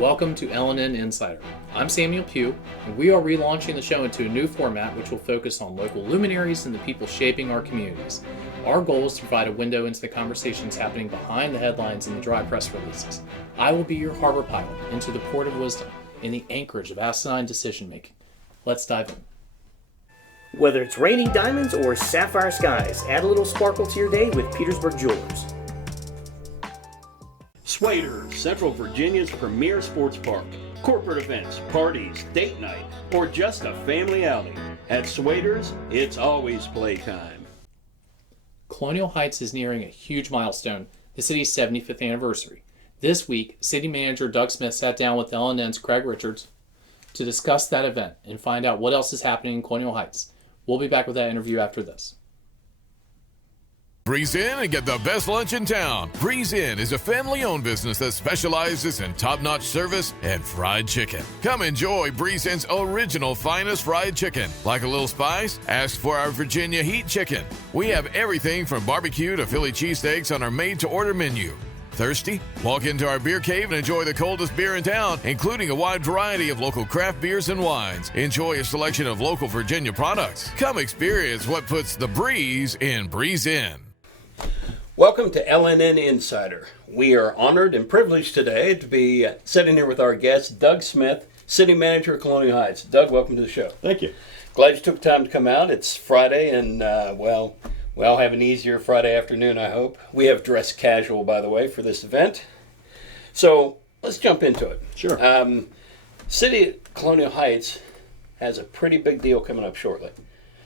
Welcome to LNN Insider. I'm Samuel Pugh, and we are relaunching the show into a new format which will focus on local luminaries and the people shaping our communities. Our goal is to provide a window into the conversations happening behind the headlines and the dry press releases. I will be your harbor pilot into the port of wisdom in the anchorage of asinine decision-making. Let's dive in. Whether it's raining diamonds or sapphire skies, add a little sparkle to your day with Petersburg Jewelers. Swader, Central Virginia's premier sports park. Corporate events, parties, date night, or just a family outing. At Swader's, it's always playtime. Colonial Heights is nearing a huge milestone, the city's 75th anniversary. This week, City Manager Doug Smith sat down with LNN's Craig Richards to discuss that event and find out what else is happening in Colonial Heights. We'll be back with that interview after this. Breeze In and get the best lunch in town. Breeze In is a family-owned business that specializes in top-notch service and fried chicken. Come enjoy Breeze In's original finest fried chicken. Like a little spice? Ask for our Virginia Heat Chicken. We have everything from barbecue to Philly cheesesteaks on our made-to-order menu. Thirsty? Walk into our beer cave and enjoy the coldest beer in town, including a wide variety of local craft beers and wines. Enjoy a selection of local Virginia products. Come experience what puts the breeze in Breeze In. Welcome to LNN Insider. We are honored and privileged today to be sitting here with our guest, Doug Smith, City Manager of Colonial Heights. Doug, welcome to the show. Thank you. Glad you took time to come out. It's Friday, and we'll have an easier Friday afternoon, I hope. We have dressed casual, by the way, for this event. So let's jump into it. Sure. City Colonial Heights has a pretty big deal coming up shortly.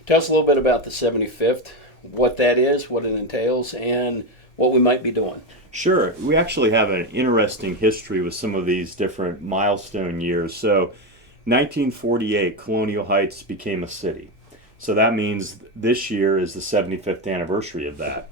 Tell us a little bit about the 75th, what that is, what it entails, and what we might be doing. Sure. We actually have an interesting history with some of these different milestone years. So 1948, Colonial Heights became a city. So that means this year is the 75th anniversary of that.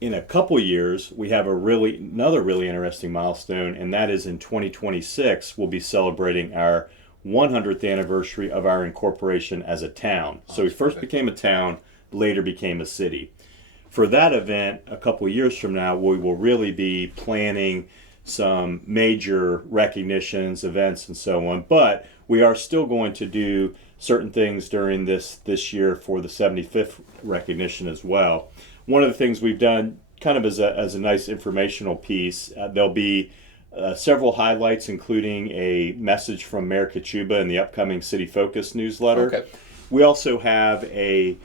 In a couple years, we have another really interesting milestone, and that is in 2026, we'll be celebrating our 100th anniversary of our incorporation as a town. So we first became a town, later became a city. For that event, a couple years from now, we will really be planning some major recognitions, events, and so on. But we are still going to do certain things during this year for the 75th recognition as well. One of the things we've done kind of as a nice informational piece, there'll be several highlights, including a message from Mayor Kachuba in the upcoming City Focus newsletter. Okay. We also have a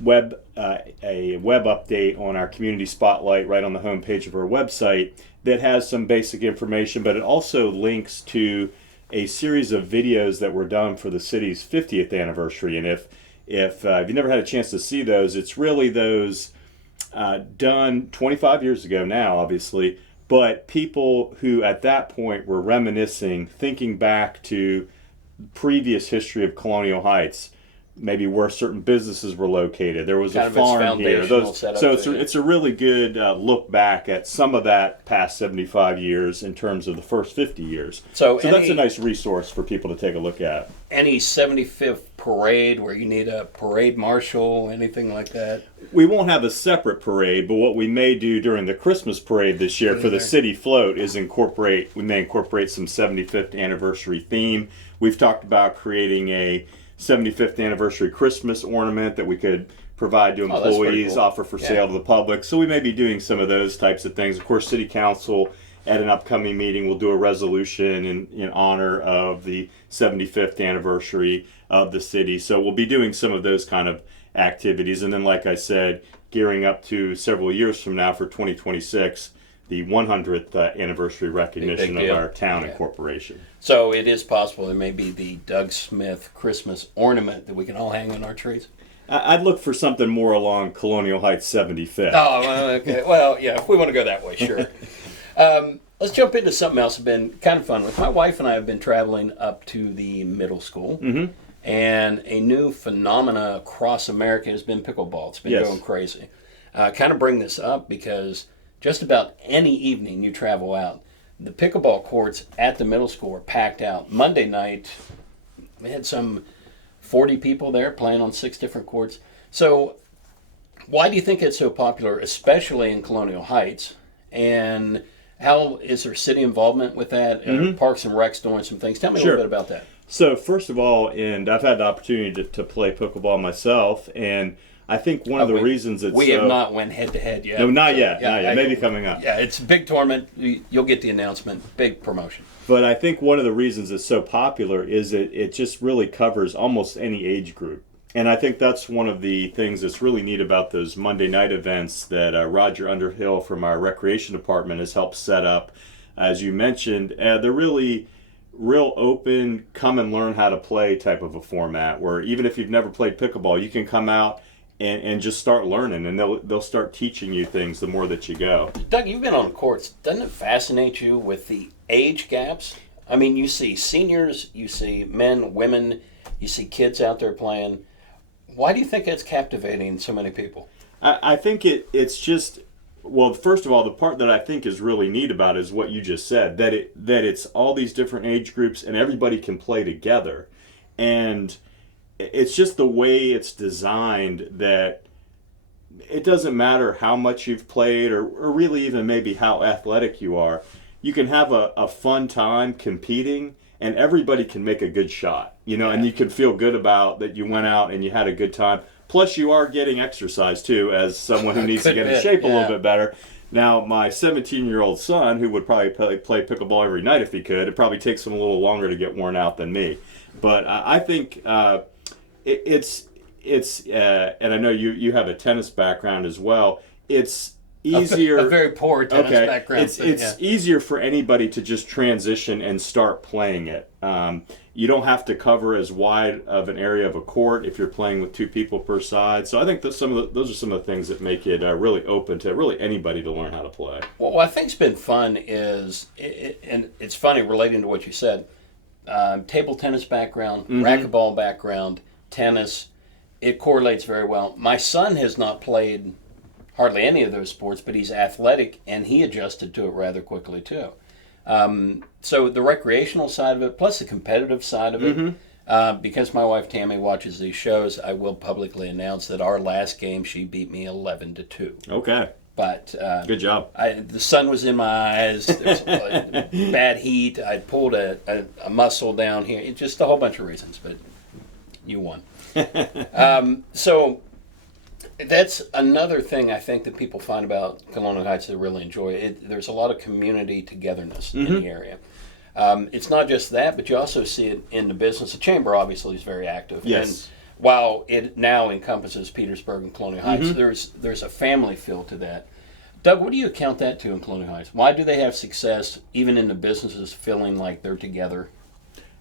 web update on our community spotlight right on the homepage of our website that has some basic information, but it also links to a series of videos that were done for the city's 50th anniversary. And if you've never had a chance to see those, it's really those done 25 years ago now, obviously, but people who at that point were reminiscing, thinking back to previous history of Colonial Heights, maybe where certain businesses were located. There was a farm here. It's a really good look back at some of that past 75 years in terms of the first 50 years. So that's a nice resource for people to take a look at. Any 75th parade where you need a parade marshal, anything like that? We won't have a separate parade, but what we may do during the Christmas parade this year for the city float is we may incorporate some 75th anniversary theme. We've talked about creating a 75th anniversary Christmas ornament that we could provide to employees, cool. Offer for sale to the public. So we may be doing some of those types of things. Of course, City Council at an upcoming meeting will do a resolution in honor of the 75th anniversary of the city. So we'll be doing some of those kind of activities. And then, like I said, gearing up to several years from now for 2026, the 100th anniversary recognition of our town and corporation. So it is possible there may be the Doug Smith Christmas ornament that we can all hang on our trees? I'd look for something more along Colonial Heights 75th. Oh, okay. Well, yeah, if we want to go that way, sure. Let's jump into something else I've been kind of fun with. My wife and I have been traveling up to the middle school, and a new phenomena across America has been pickleball. It's been going crazy. Kind of bring this up because just about any evening you travel out, the pickleball courts at the middle school are packed out. Monday night, we had some 40 people there playing on 6 different courts. So why do you think it's so popular, especially in Colonial Heights? And How is there city involvement with that? Parks and Recs doing some things. Tell me a Sure. little bit about that. So first of all, and I've had the opportunity to play pickleball myself, and I think one of the reasons it's we have not went head to head yet. No, not So, yet. Not yet. Maybe coming up. Yeah, it's a big tournament. You'll get the announcement. Big promotion. But I think one of the reasons it's so popular is it just really covers almost any age group. And I think that's one of the things that's really neat about those Monday night events that Roger Underhill from our recreation department has helped set up. As you mentioned, they're really real open, come and learn how to play type of a format where even if you've never played pickleball, you can come out and just start learning, and they'll start teaching you things the more that you go. Doug, you've been on the courts. Doesn't it fascinate you with the age gaps? I mean, you see seniors, you see men, women, you see kids out there playing. Why do you think it's captivating so many people? I think it's just, well, first of all, the part that I think is really neat about it is what you just said, that it's all these different age groups and everybody can play together. And it's just the way it's designed that it doesn't matter how much you've played or really even maybe how athletic you are. You can have a fun time competing and everybody can make a good shot, and you can feel good about that you went out and you had a good time. Plus you are getting exercise too, as someone who needs to get in shape a little bit better. Now, my 17-year-old son, who would probably play pickleball every night if he could, it probably takes him a little longer to get worn out than me. But I think it's and I know you have a tennis background as well. It's easier. A very poor tennis background. It's easier for anybody to just transition and start playing it. You don't have to cover as wide of an area of a court if you're playing with two people per side. So I think that those are some of the things that make it really open to really anybody to learn how to play. Well, what I think's been fun is, and it's funny relating to what you said, table tennis background, racquetball background, tennis, it correlates very well. My son has not played hardly any of those sports, but he's athletic, and he adjusted to it rather quickly too. So the recreational side of it, plus the competitive side of it, because my wife Tammy watches these shows, I will publicly announce that our last game, she beat me 11-2. Okay. But good job. The sun was in my eyes. There was bad heat. I pulled a muscle down here. It's just a whole bunch of reasons, but you won. So that's another thing I think that people find about Colonial Heights they really enjoy. There's a lot of community togetherness in the area. It's not just that, but you also see it in the business. The chamber obviously is very active. Yes. And while it now encompasses Petersburg and Colonial Heights, there's a family feel to that. Doug, what do you account that to in Colonial Heights? Why do they have success even in the businesses feeling like they're together?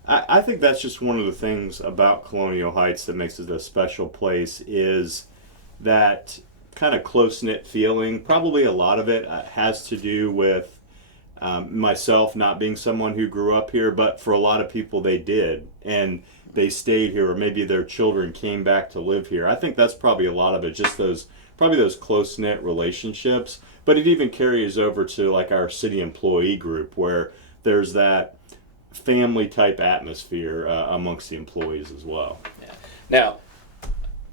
I think that's just one of the things about Colonial Heights that makes it a special place is that kind of close-knit feeling. Probably a lot of it has to do with myself not being someone who grew up here, but for a lot of people they did, and they stayed here, or maybe their children came back to live here. I think that's probably a lot of it, just those close-knit relationships. But it even carries over to like our city employee group where there's that family type atmosphere amongst the employees as well. Yeah. Now,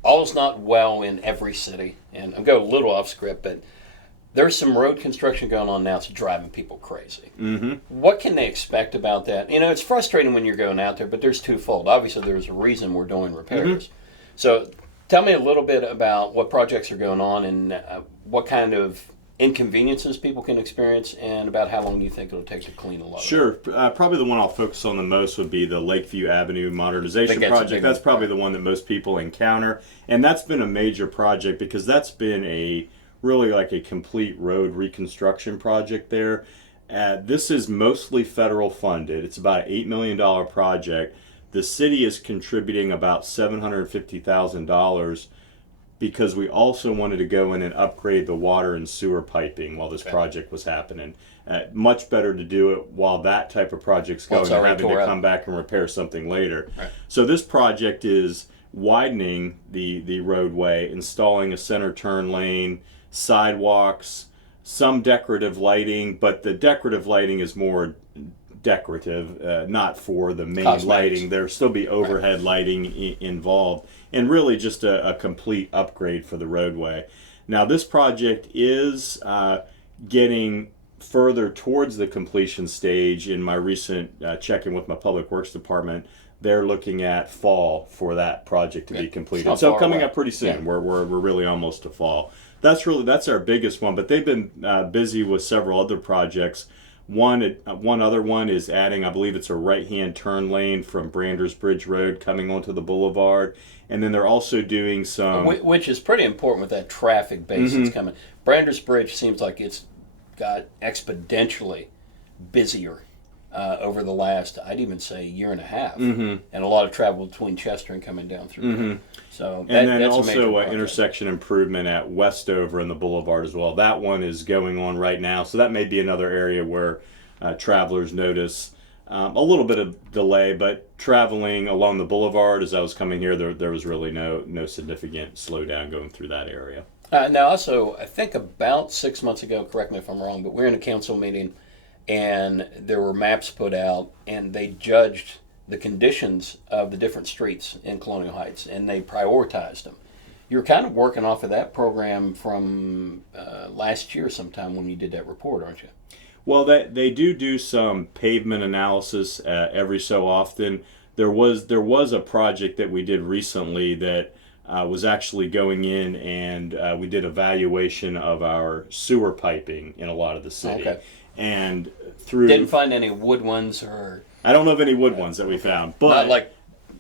all's not well in every city, and I'm going a little off script, but there's some road construction going on now that's driving people crazy. What can they expect about that? It's frustrating when you're going out there, but there's twofold. Obviously, there's a reason we're doing repairs. So tell me a little bit about what projects are going on and what kind of inconveniences people can experience and about how long you think it'll take to clean a lot of it. Sure. Probably the one I'll focus on the most would be the Lakeview Avenue modernization project. That's probably the one that most people encounter. And that's been a major project because that's been really like a complete road reconstruction project there. This is mostly federal funded. It's about an $8 million project. The city is contributing about $750,000 because we also wanted to go in and upgrade the water and sewer piping while this project was happening. Much better to do it while that type of project's going than having to come back and repair something later. Right. So this project is widening the roadway, installing a center turn lane, sidewalks, some decorative lighting, but the decorative lighting is more decorative, not for the main lighting. There'll still be overhead lighting involved, and really just a complete upgrade for the roadway. Now, this project is getting further towards the completion stage. In my recent check-in with my public works department, they're looking at fall for that project to be completed. So coming up pretty soon. Yeah. We're really almost to fall. That's our biggest one. But they've been busy with several other projects. One other one is adding, I believe it's a right-hand turn lane from Branders Bridge Road coming onto the boulevard. And then they're also doing some... Which is pretty important with that traffic base that's coming. Branders Bridge seems like it's got exponentially busier over the last, I'd even say, year and a half. And a lot of travel between Chester and coming down through. So and then also intersection improvement at Westover and the boulevard as well. That one is going on right now. So that may be another area where travelers notice a little bit of delay, but traveling along the boulevard as I was coming here, there was really no significant slowdown going through that area. Now also, I think about 6 months ago, correct me if I'm wrong, but we were in a council meeting and there were maps put out and they judged the conditions of the different streets in Colonial Heights and they prioritized them. You were kind of working off of that program from last year sometime when you did that report, aren't you? Well, they do some pavement analysis every so often. There was a project that we did recently that was actually going in and we did evaluation of our sewer piping in a lot of the city. Okay. And didn't find any wood ones or... I don't know of any wood ones that we found, but not like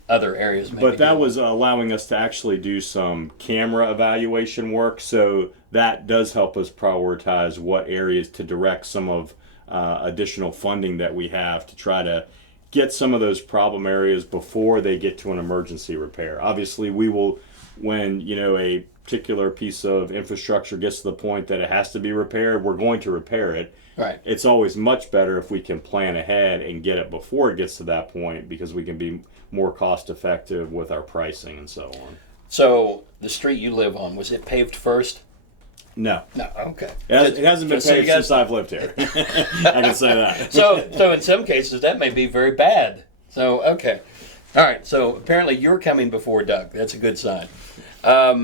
other areas. Maybe. But that was allowing us to actually do some camera evaluation work, so that does help us prioritize what areas to direct some of additional funding that we have to try to get some of those problem areas before they get to an emergency repair. Obviously, we will, when a particular piece of infrastructure gets to the point that it has to be repaired, we're going to repair it. Right. It's always much better if we can plan ahead and get it before it gets to that point because we can be more cost effective with our pricing and so on. So the street you live on, was it paved first? No. No, okay. It hasn't been paved since I've lived here. I can say that. So in some cases that may be very bad. So, okay. All right, so apparently you're coming before Doug. That's a good sign. All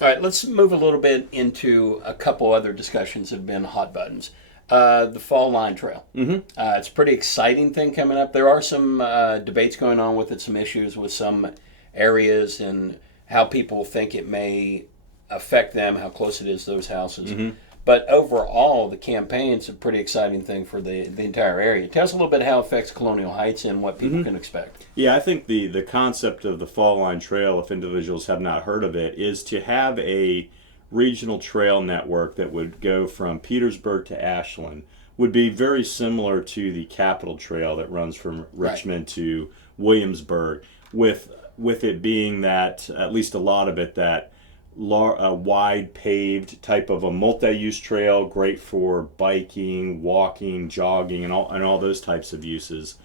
right, let's move a little bit into a couple other discussions that have been hot buttons. The Fall Line Trail. It's a pretty exciting thing coming up. There are some debates going on with it, some issues with some areas and how people think it may affect them, how close it is to those houses. But overall, the campaign's a pretty exciting thing for the entire area. Tell us a little bit how it affects Colonial Heights and what people can expect. Yeah, I think the concept of the Fall Line Trail, if individuals have not heard of it, is to have a regional trail network that would go from Petersburg to Ashland, would be very similar to the Capitol Trail that runs from Richmond to Williamsburg, with it being that, at least a lot of it, that wide paved type of a multi-use trail, great for biking, walking, jogging, and all those types of uses.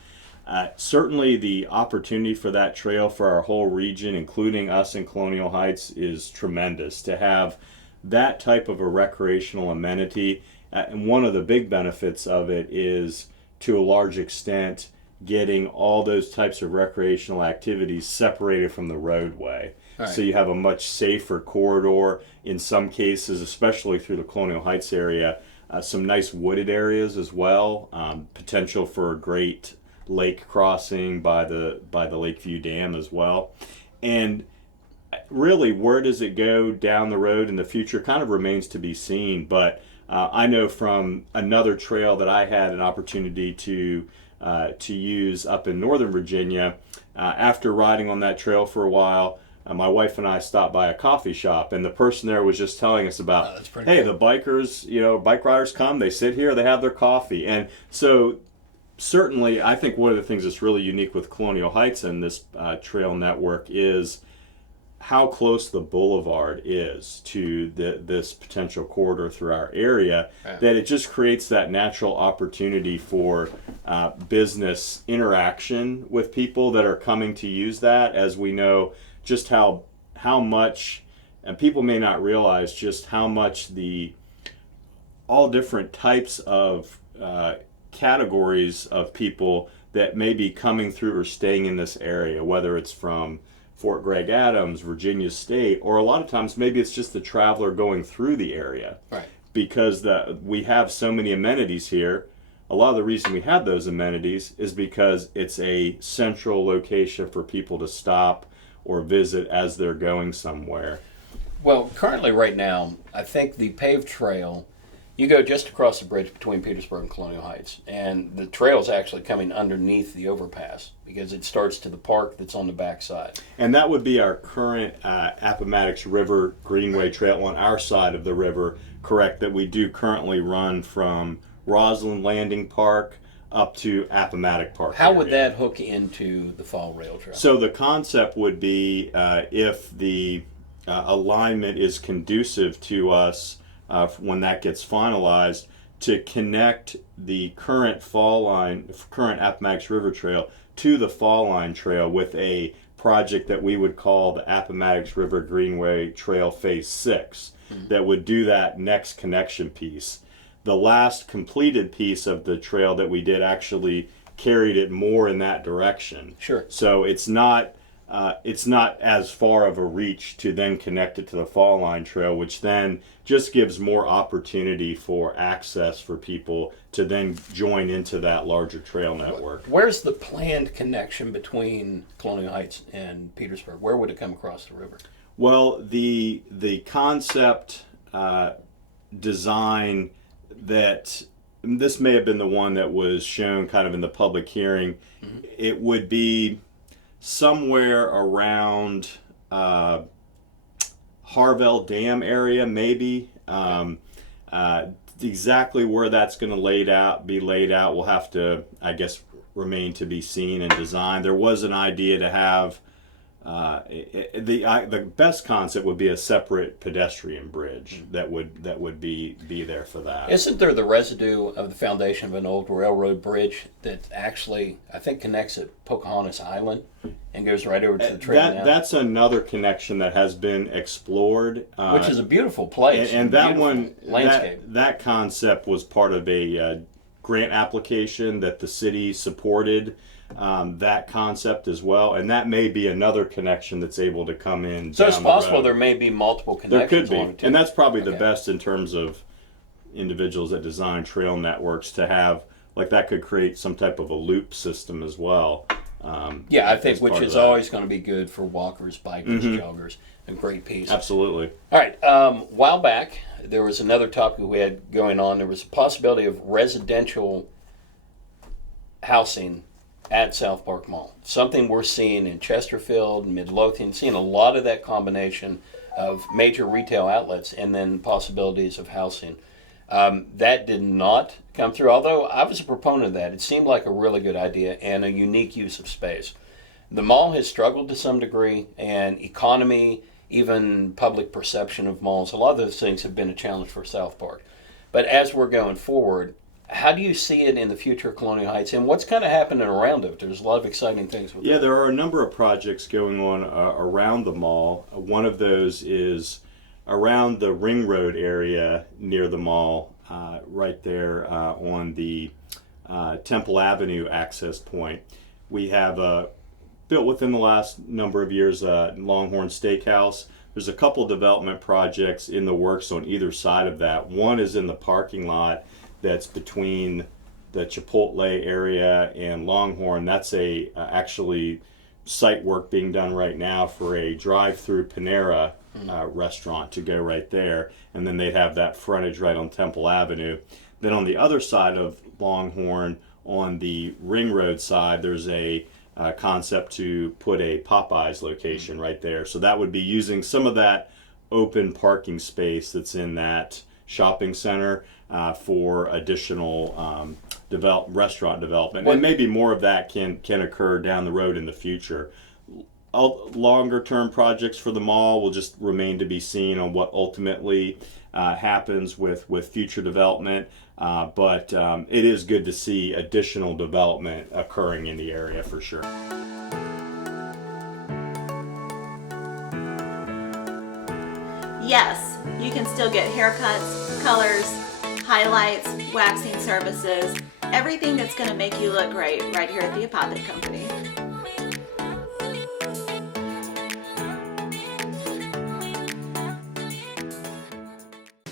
Certainly the opportunity for that trail for our whole region, including us in Colonial Heights, is tremendous. To have that type of a recreational amenity, and one of the big benefits of it is, to a large extent, getting all those types of recreational activities separated from the roadway. Right. So you have a much safer corridor in some cases, especially through the Colonial Heights area. Some nice wooded areas as well. Potential for a great lake crossing by the Lakeview Dam as well. And really, where does it go down the road in the future kind of remains to be seen. But I know from another trail that I had an opportunity to use up in Northern Virginia, after riding on that trail for a while, my wife and I stopped by a coffee shop, and the person there was just telling us about, hey, cool. The bikers, bike riders come, they sit here, they have their coffee. And so certainly, I think one of the things that's really unique with Colonial Heights and this trail network is how close the boulevard is to this potential corridor through our area, that it just creates that natural opportunity for business interaction with people that are coming to use that, as we know just how much, and people may not realize just how much all different types of categories of people that may be coming through or staying in this area, whether it's from Fort Gregg Adams, Virginia State, or a lot of times maybe it's just the traveler going through the area. Right. because we have so many amenities here. A lot of the reason we have those amenities is because it's a central location for people to stop or visit as they're going somewhere. Well, currently right now, I think the paved trail, you go just across the bridge between Petersburg and Colonial Heights, and the trail is actually coming underneath the overpass because it starts to the park that's on the backside. And that would be our current Appomattox River Greenway Trail on our side of the river, correct, that we do currently run from Roslyn Landing Park up to Appomattox Park. How would that hook into the Fall Rail Trail? So the concept would be if the alignment is conducive to us when that gets finalized, to connect the current Appomattox River Trail to the Fall Line Trail with a project that we would call the Appomattox River Greenway Trail Phase 6 that would do that next connection piece. The last completed piece of the trail that we did actually carried it more in that direction. Sure. So it's not as far of a reach to then connect it to the Fall Line Trail, which then just gives more opportunity for access for people to then join into that larger trail network. Where's the planned connection between Colonial Heights and Petersburg? Where would it come across the river? Well, the concept design that this may have been the one that was shown kind of in the public hearing. It would be somewhere around Harvell Dam area, maybe. Exactly where that's going to be laid out will have to, I guess, remain to be seen and designed. There was an idea to have the best concept would be a separate pedestrian bridge that would be there for that. Isn't there the residue of the foundation of an old railroad bridge that actually, I think, connects at Pocahontas Island and goes right over to the trail now? That's another connection that has been explored. Which is a beautiful place. And that one, landscape. that concept was part of a grant application that the city supported. That concept as well, and that may be another connection that's able to come in. So it's possible there may be multiple connections. There could be, on it too. and that's probably the best in terms of individuals that design trail networks to have, like that could create some type of a loop system as well. I think which is always going to be good for walkers, bikers, joggers, a great piece. Absolutely. All right, a while back there was another topic we had going on. There was a possibility of residential housing at South Park Mall. Something we're seeing in Chesterfield, Midlothian, seeing a lot of that combination of major retail outlets and then possibilities of housing. That did not come through, although I was a proponent of that. It seemed like a really good idea and a unique use of space. The mall has struggled to some degree, and economy, even public perception of malls, a lot of those things have been a challenge for South Park. But as we're going forward, how do you see it in the future of Colonial Heights, and what's kind of happening around it? There's a lot of exciting things with it. Yeah, there are a number of projects going on around the mall. One of those is around the Ring Road area near the mall, right there on the Temple Avenue access point. We have built within the last number of years Longhorn Steakhouse. There's a couple development projects in the works on either side of that. One is in the parking lot that's between the Chipotle area and Longhorn. That's actually site work being done right now for a drive-through Panera restaurant to go right there, and then they'd have that frontage right on Temple Avenue. Then on the other side of Longhorn, on the Ring Road side, there's a concept to put a Popeyes location right there. So that would be using some of that open parking space that's in that shopping center for additional restaurant development. And maybe more of that can occur down the road in the future. Longer term projects for the mall will just remain to be seen on what ultimately happens with future development. But it is good to see additional development occurring in the area for sure. Yes, you can still get haircuts, colors, highlights, waxing services, everything that's going to make you look great right here at the Apothic Company.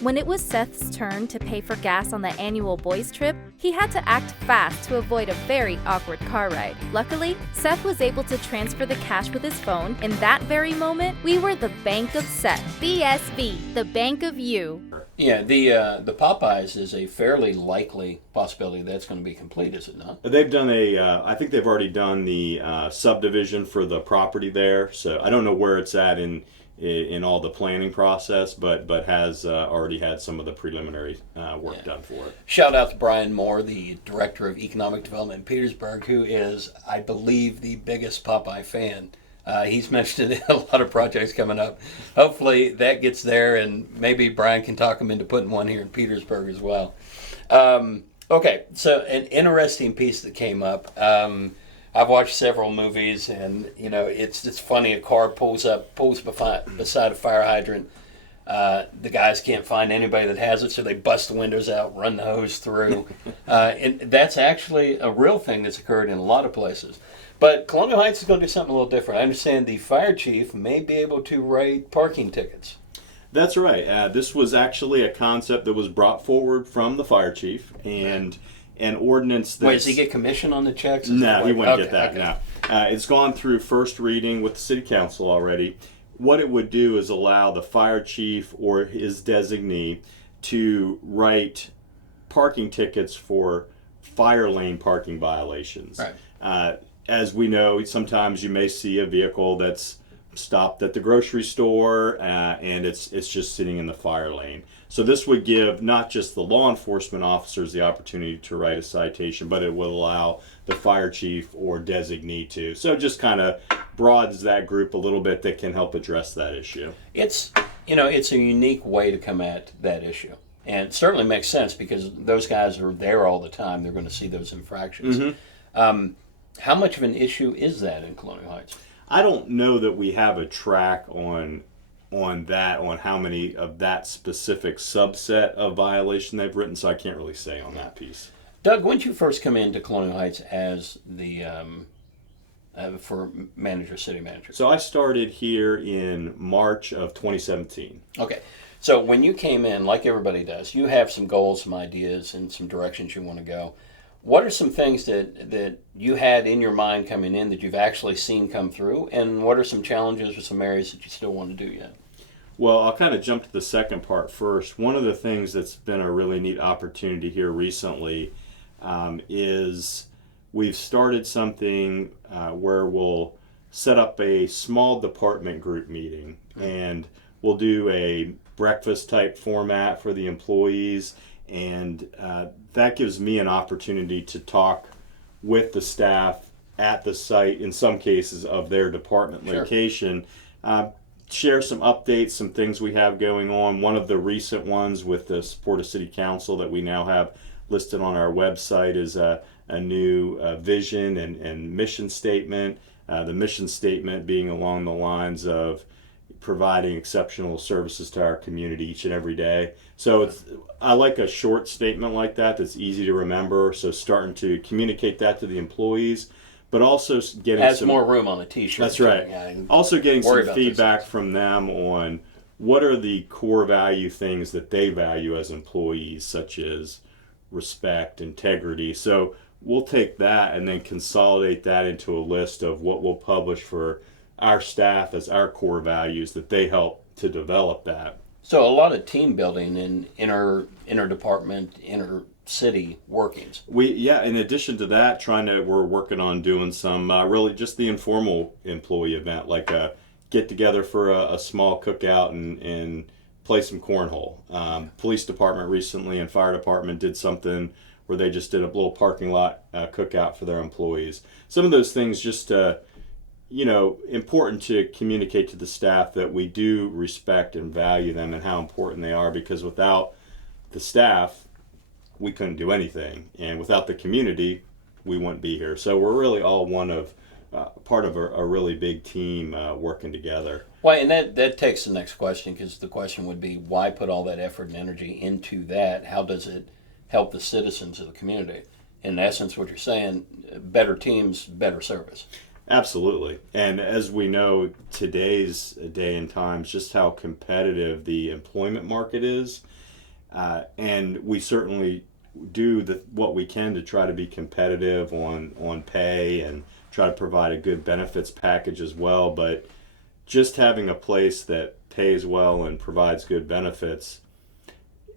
When it was Seth's turn to pay for gas on the annual boys' trip, he had to act fast to avoid a very awkward car ride. Luckily, Seth was able to transfer the cash with his phone. In that very moment, we were the bank of Seth. BSB, the bank of you. Yeah, the Popeyes is a fairly likely possibility that's going to be complete, is it not? They've done I think they've already done the subdivision for the property there. So I don't know where it's at in all the planning process, but has already had some of the preliminary work done for it. Shout out to Brian Moore, the Director of Economic Development in Petersburg, who is, I believe, the biggest Popeye fan. He's mentioned a lot of projects coming up. Hopefully that gets there, and maybe Brian can talk him into putting one here in Petersburg as well. Okay, so an interesting piece that came up. I've watched several movies, and it's funny. A car pulls beside a fire hydrant. The guys can't find anybody that has it, so they bust the windows out, run the hose through. And that's actually a real thing that's occurred in a lot of places. But Colonial Heights is going to do something a little different. I understand the fire chief may be able to write parking tickets. That's right. This was actually a concept that was brought forward from the fire chief, and an ordinance that... Wait, does he get commission on the checks? No, he wouldn't get that. Okay. No. It's gone through first reading with the city council already. What it would do is allow the fire chief or his designee to write parking tickets for fire lane parking violations. Right. As we know, sometimes you may see a vehicle that's stopped at the grocery store and it's just sitting in the fire lane. So this would give not just the law enforcement officers the opportunity to write a citation, but it would allow the fire chief or designee to. So it just kind of broadens that group a little bit that can help address that issue. It's a unique way to come at that issue. And it certainly makes sense because those guys are there all the time. They're going to see those infractions. Mm-hmm. How much of an issue is that in Colonial Heights? I don't know that we have a track on how many of that specific subset of violation they've written, so I can't really say on that piece. Doug, when did you first come into Colonial Heights as the for city manager? So I started here in March of 2017. Okay. So when you came in, like everybody does, you have some goals, some ideas, and some directions you want to go. What are some things that you had in your mind coming in that you've actually seen come through, and what are some challenges or some areas that you still want to do yet? Well, I'll kind of jump to the second part first. One of the things that's been a really neat opportunity here recently is we've started something where we'll set up a small department group meeting, and we'll do a breakfast type format for the employees, and that gives me an opportunity to talk with the staff at the site, in some cases of their department location, share some updates, some things we have going on. One of the recent ones with the support of City Council that we now have listed on our website is a new vision and mission statement. The mission statement being along the lines of providing exceptional services to our community each and every day. So I like a short statement like that that's easy to remember. So starting to communicate that to the employees, but also getting has more room on a t-shirt. That's right. Also getting some feedback from them on what are the core value things that they value as employees, such as respect, integrity. So we'll take that and then consolidate that into a list of what we'll publish for our staff as our core values that they help to develop that. So a lot of team building in inter-department, inter-city workings. In addition to that, we're working on doing some really just the informal employee event, like a get together for a small cookout and play some cornhole. Police department recently and fire department did something where they just did a little parking lot cookout for their employees. Some of those things just important to communicate to the staff that we do respect and value them and how important they are, because without the staff, we couldn't do anything. And without the community, we wouldn't be here. So we're really all part of a really big team working together. Well, and that takes the next question, because the question would be, why put all that effort and energy into that? How does it help the citizens of the community? In essence, what you're saying, better teams, better service. Absolutely. And as we know, today's day and times, just how competitive the employment market is, And we certainly do what we can to try to be competitive on pay and try to provide a good benefits package as well. But just having a place that pays well and provides good benefits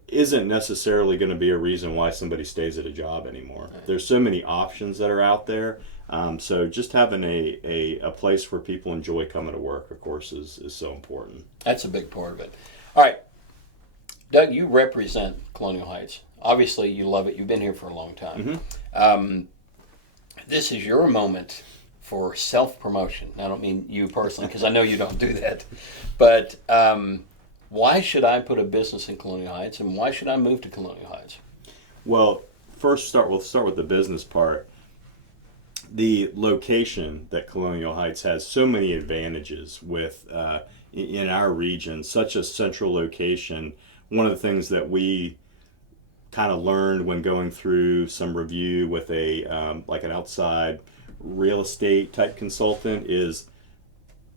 isn't necessarily going to be a reason why somebody stays at a job anymore. Right. There's so many options that are out there. So just having a place where people enjoy coming to work, of course, is so important. That's a big part of it. All right, Doug, you represent Colonial Heights. Obviously, you love it. You've been here for a long time. Mm-hmm. This is your moment for self-promotion. I don't mean you personally, because I know you don't do that. But why should I put a business in Colonial Heights, and why should I move to Colonial Heights? Well, first start with the business part. The location that Colonial Heights has so many advantages with in our region, such a central location. One of the things that we kind of learned when going through some review with a like an outside real estate type consultant is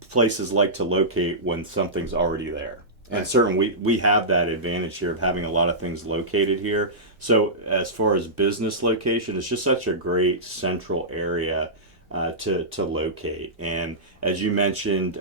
places like to locate when something's already there. And certainly we have that advantage here of having a lot of things located here. So as far as business location, it's just such a great central area to locate. And as you mentioned,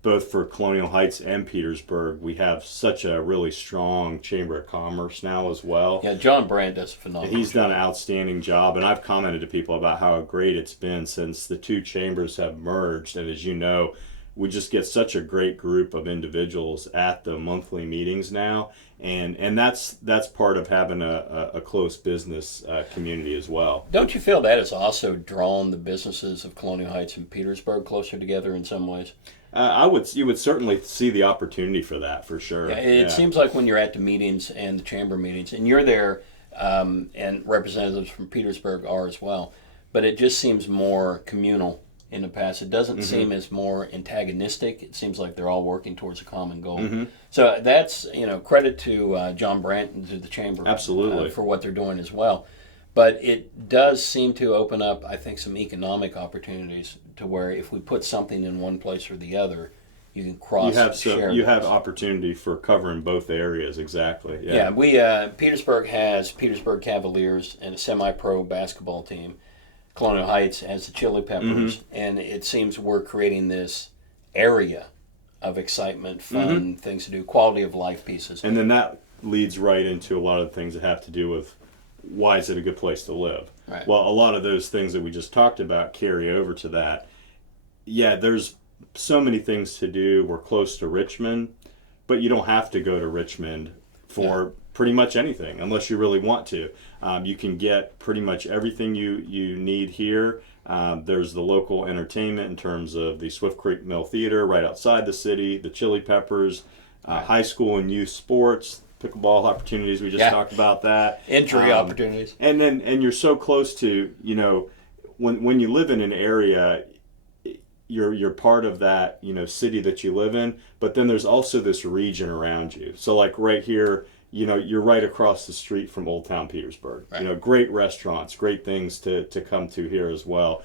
both for Colonial Heights and Petersburg, we have such a really strong Chamber of Commerce now as well. Yeah, John Brandt does a phenomenal He's done an outstanding job, and I've commented to people about how great it's been since the two chambers have merged. And as you know, we just get such a great group of individuals at the monthly meetings now, and that's part of having a close business community as well. Don't you feel that has also drawn the businesses of Colonial Heights and Petersburg closer together in some ways? You would certainly see the opportunity for that, for sure. Yeah, it seems like when you're at the meetings and the chamber meetings, and you're there, and representatives from Petersburg are as well, but it just seems more communal. In the past, it doesn't seem as more antagonistic. It seems like they're all working towards a common goal. Mm-hmm. So that's credit to John Brandt and to the chamber, absolutely, for what they're doing as well. But it does seem to open up, I think, some economic opportunities to where if we put something in one place or the other, you can cross-share. You have opportunity for covering both areas, exactly. Yeah, we Petersburg has Petersburg Cavaliers and a semi-pro basketball team. Colonial Heights has the Chili Peppers, and it seems we're creating this area of excitement, fun, things to do, quality of life pieces. And then that leads right into a lot of things that have to do with why is it a good place to live? Right. Well, a lot of those things that we just talked about carry over to that. Yeah, there's so many things to do. We're close to Richmond, but you don't have to go to Richmond for pretty much anything unless you really want to. You can get pretty much everything you need here. There's the local entertainment in terms of the Swift Creek Mill Theater right outside the city, the Chili Peppers, high school and youth sports, pickleball opportunities. We just talked about that. Entry opportunities. And you're so close to, when you live in an area, you're part of that, city that you live in, but then there's also this region around you. So like right here, you're right across the street from Old Town Petersburg. Right. Great restaurants, great things to come to here as well.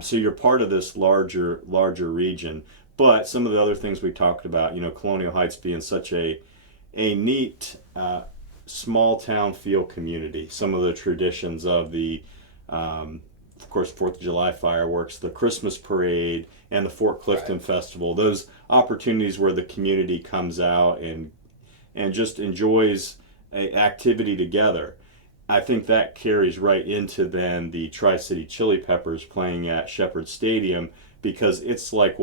So you're part of this larger region. But some of the other things we talked about, Colonial Heights being such a neat small town feel community. Some of the traditions of the, of course, 4th of July fireworks, the Christmas parade, and the Fort Clifton Festival. Those opportunities where the community comes out and just enjoys an activity together. I think that carries right into then the Tri-City Chili Peppers playing at Shepherd Stadium, because it's like